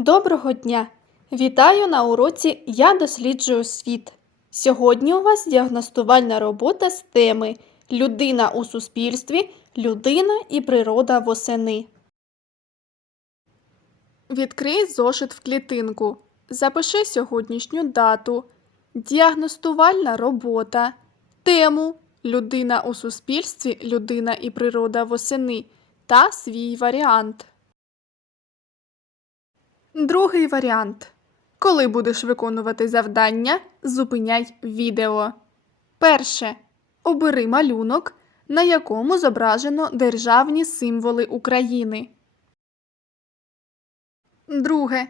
Доброго дня! Вітаю на уроці Я досліджую світ. Сьогодні у вас діагностувальна робота з теми Людина у суспільстві, людина і природа восени. Відкрий зошит в клітинку. Запиши сьогоднішню дату. Діагностувальна робота. Тему Людина у суспільстві, людина і природа восени та свій варіант. Другий варіант. Коли будеш виконувати завдання, зупиняй відео. Перше. Обери малюнок, на якому зображено державні символи України. Друге.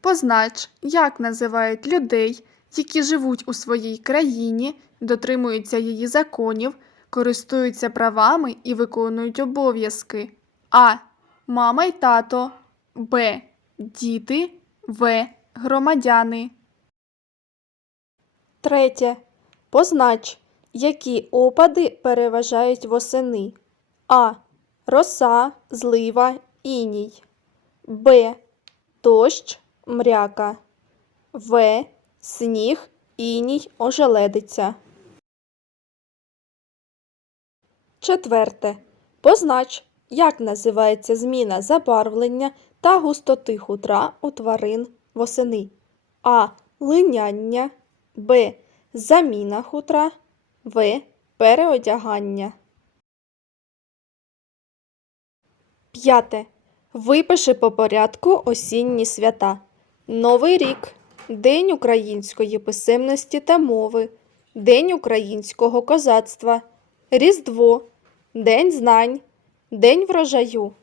Познач, як називають людей, які живуть у своїй країні, дотримуються її законів, користуються правами і виконують обов'язки. А. Мама й тато. Б. Діти. В. Громадяни. Третє. Познач, які опади переважають восени. А. Роса, злива, іній. Б. Дощ, мряка. В. Сніг, іній, ожеледиця. Четверте. Познач, як називається зміна забарвлення та густоти хутра у тварин восени. А. Линяння. Б. Заміна хутра. В. Переодягання. П'яте. Випиши по порядку осінні свята. Новий рік. День української писемності та мови. День українського козацтва. Різдво. День знань. День врожаю.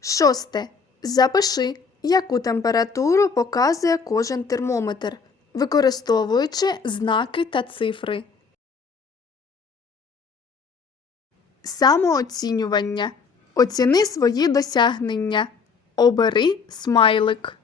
Шосте. Запиши, яку температуру показує кожен термометр, використовуючи знаки та цифри. Самооцінювання. Оціни свої досягнення. Обери смайлик.